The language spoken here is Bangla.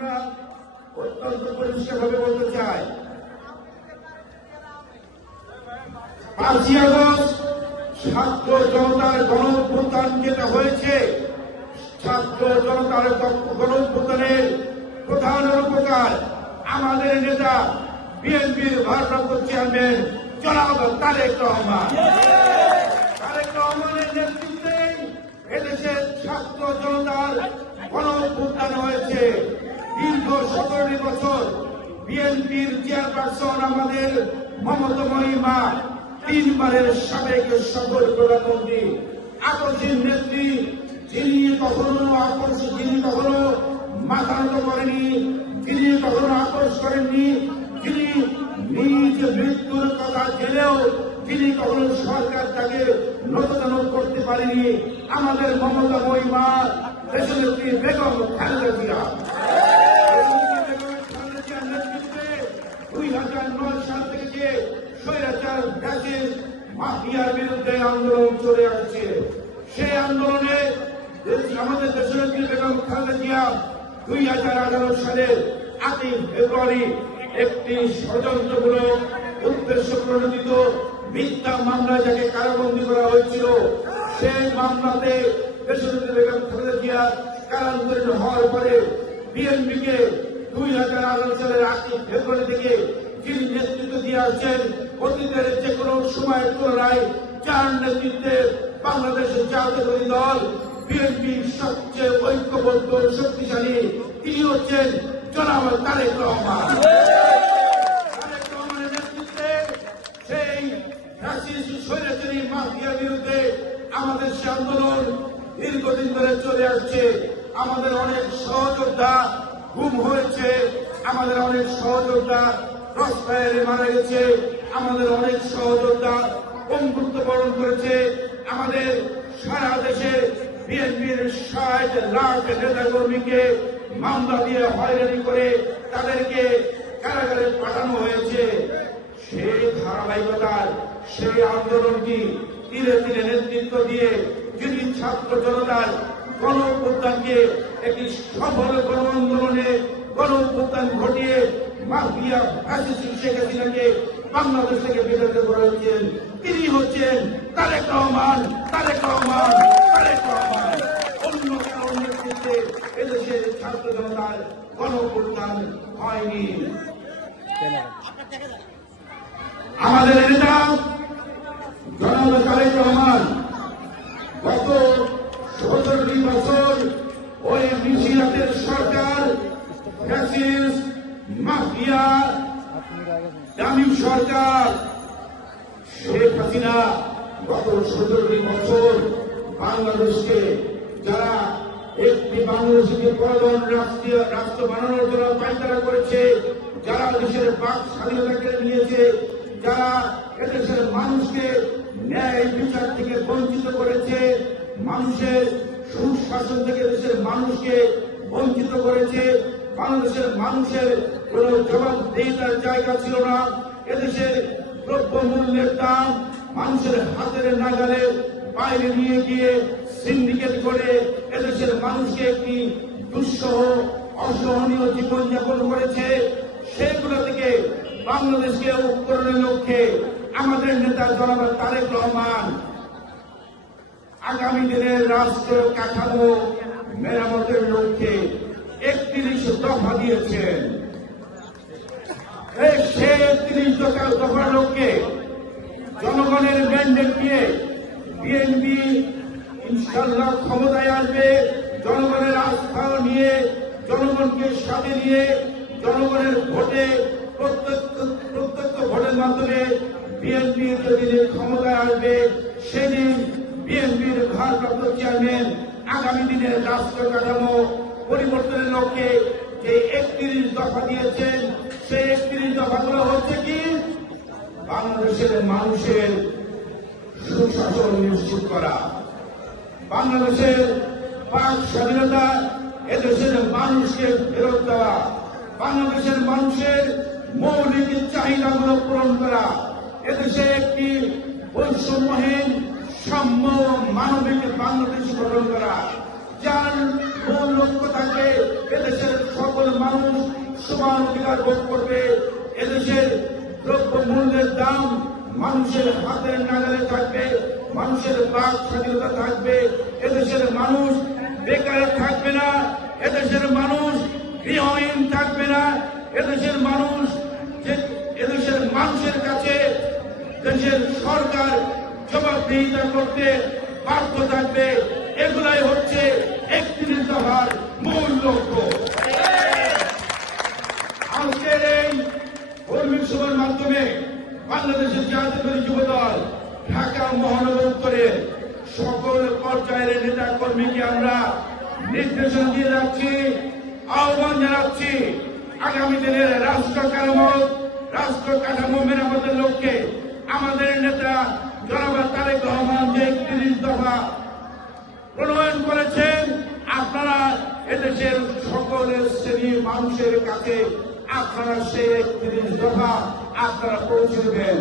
আমরা অত্যন্ত পরিষ্কারভাবে বলতে চাই, 5ই আগস্ট ছাত্র জনতার গণঅভ্যুত্থান যেটা হয়েছে, ছাত্র জনতার গণঅভ্যুত্থানের প্রধান রূপকার আমাদের নেতা বিএনপির ভারপ্রাপ্ত চেয়ারম্যান জনাব তারেক রহমান। তারেক রহমানের নেতৃত্বে এদেশের ছাত্র জনতার গণঅভ্যুত্থান হয়েছে। দীর্ঘ 17 বছর বিএনপির চেয়ারপারসন আমাদের মমতাময়ী মা, 3 বারের সাবেক সফল প্রধানমন্ত্রী, আকর্ষণ নেত্রী, যিনি কখনো মাথা নত করেনি, যিনি কখনো আপোষ করেননি, যিনি নিজ মৃত্যুর কথা জেনেও যিনি কখনো সরকার তাকে নতদান করতে পারেনি, আমাদের মমতাময়ী মা দেশনেত্রী বেগম খালেদা জিয়া। 2009 সাল থেকে যে স্বৈরাচার ফ্যাসিস্ট মাফিয়ার বিরুদ্ধে আন্দোলন চলে আসছে, সেই আন্দোলনে আমাদের দেশনেত্রী বেগম খালেদা জিয়া 2011 সালের 8ই ফেব্রুয়ারি একটি ষড়যন্ত্রমূলক উদ্দেশ্য প্রণোদিত মিথ্যা মামলায় যাকে কারাবন্দী করা হয়েছিল, সেই মামলাতে দেশনেত্রী বেগম খালেদা জিয়া কারান্তরিত হওয়ার পরে বিএনপিকে 2011 সালের 8ই ফেব্রুয়ারি থেকে যিনি নেতৃত্ব দিয়ে আসছেন, অতীতের যে কোনো সময়ের তুলনায় যার নেতৃত্বে বাংলাদেশের জাতীয়তাবাদী দল বিএনপি সবচেয়ে ঐক্যবদ্ধ শক্তিশালী, তিনি হচ্ছেন জনাব তারেক রহমান। তারেক রহমানের নেতৃত্বে সেই ফ্যাসিস্ট স্বৈরাচারী মাফিয়ার বিরুদ্ধে আমাদের সে আন্দোলন দীর্ঘদিন ধরে চলে আসছে। আমাদের অনেক সহযোদ্ধা গুম হয়েছে, আমাদের অনেক সহযোদ্ধা রাস্তায় মারা গেছে, আমাদের অনেক সহযোদ্ধা বন্ধুত্ব বরণ করেছে। আমাদের সারা দেশে বিএনপির 60 লাখ নেতা কর্মীকে মামলা দিয়ে হয়রানি করে তাদেরকে কারাগারে পাঠানো হয়েছে। সেই ধারাবাহিকতার সেই আন্দোলনটি ধীরে ধীরে নেতৃত্ব দিয়ে যিনি ছাত্র জনতার গণঅভ্যুত্থানকে একটি সফল গণ আন্দোলনে গণঅভ্যুত্থান ঘটিয়ে মাফিয়া ফ্যাসিস্ট শেখ হাসিনাকে বাংলাদেশ থেকে বিতাড়িত করেছেন, তিনি হচ্ছেন তারেক রহমান। তারেক রহমান, তারেক রহমান। অন্য কারণ নেতৃত্বে এদেশের ছাত্র জনতার গণঅভ্যুত্থান হয়নি। আমাদের নেতা জনাব তারেক রহমান গত 17 বছর ওই মিছিলাতের সরকার, ফ্যাসিস্ট মাফিয়া দামি সরকার শেখ হাসিনা গত 17 বছর বাংলাদেশকে যারা একটি বাংলাদেশকে প্রধান রাষ্ট্র বানানোর জন্য পায়তারা করেছে, যারা দেশের বাক স্বাধীনতা কেড়ে নিয়েছে, যারা এদেশের মানুষকে ন্যায় বিচার থেকে বঞ্চিত করেছে, মানুষের সুশাসন থেকে দেশের মানুষকে বঞ্চিত করেছে, বাংলাদেশের মানুষের কোন জবাবদিহিতার জায়গা ছিল না। এদেশের দ্রব্য মূল্যের দাম মানুষের হাতের নাগালে বাইরে নিয়ে গিয়ে সিন্ডিকেট করে এদেশের মানুষকে একটি দুঃসহ অসহনীয় জীবনযাপন করেছে। সেগুলো থেকে বাংলাদেশকে উত্তরণের লক্ষ্যে আমাদের নেতা জনাব তারেক রহমান আগামী দিনের রাষ্ট্র কাঠামো মেরামতের লক্ষ্যে 31 দফা দিয়েছেন। সেই 31 দফার লক্ষ্যে জনগণের ম্যান্ডেট নিয়ে বিএনপি ইনশাআল্লাহ ক্ষমতায় আসবে। জনগণের আস্থা নিয়ে, জনগণকে সাথে নিয়ে, জনগণের ভোটে প্রত্যক্ষ ভোটের মাধ্যমে বিএনপি যেদিন ক্ষমতায় আসবে, সেদিন বিএনপির ভারপ্রাপ্ত চেয়ারম্যান আগামী দিনের রাষ্ট্র কাঠামো পরিবর্তনের লক্ষ্যে যে 31 দফা দিয়েছেন, সেই 31 দফাগুলো হচ্ছে কি? বাংলাদেশের মানুষের সুশাসন নিশ্চিত করা, বাংলাদেশের বাক স্বাধীনতা এদেশের মানুষকে ফেরত দেওয়া, বাংলাদেশের মানুষের মৌলিক চাহিদাগুলো পূরণ করা, এদেশে একটি বৈষম্যহীন সাম্য মানবিক বাংলাদেশ গঠন করা, যার মূল লক্ষ্য থাকে এদেশের সকল মানুষ সমান অধিকার ভোগ করবে। এদেশের দ্রব্য মূল্যের দাম মানুষের হাতের নাগালে থাকবে, মানুষের বাক স্বাধীনতা থাকবে, এদেশের মানুষ বেকার থাকবে না, এদেশের মানুষ গৃহহীন থাকবে না, এদেশের মানুষ এদেশের মানুষের কাছে দেশের সরকার জবাবদিহিতা করতে বাধ্য থাকবে। এগুলাই হচ্ছে ৩১ দফার মূল লক্ষ্য। আজকের এই কর্মী সভার মাধ্যমে বাংলাদেশের জাতীয়তাবাদী যুবদল ঢাকা মহানগর উত্তরের সকল পর্যায়ের নেতা কর্মীকে আমরা নির্দেশনা দিয়ে যাচ্ছি, আহ্বান জানাচ্ছি, আগামী দিনের রাষ্ট্র কাঠামো মেরামতের লক্ষ্যে আমাদের নেতা জনাব তারেক রহমান যে ৩১ দফা প্রণয়ন করেছেন, আপনারা এদেশের সকল শ্রেণীর মানুষের কাছে আপনারা সেই ৩১ দফা আপনারা পৌঁছে দেবেন।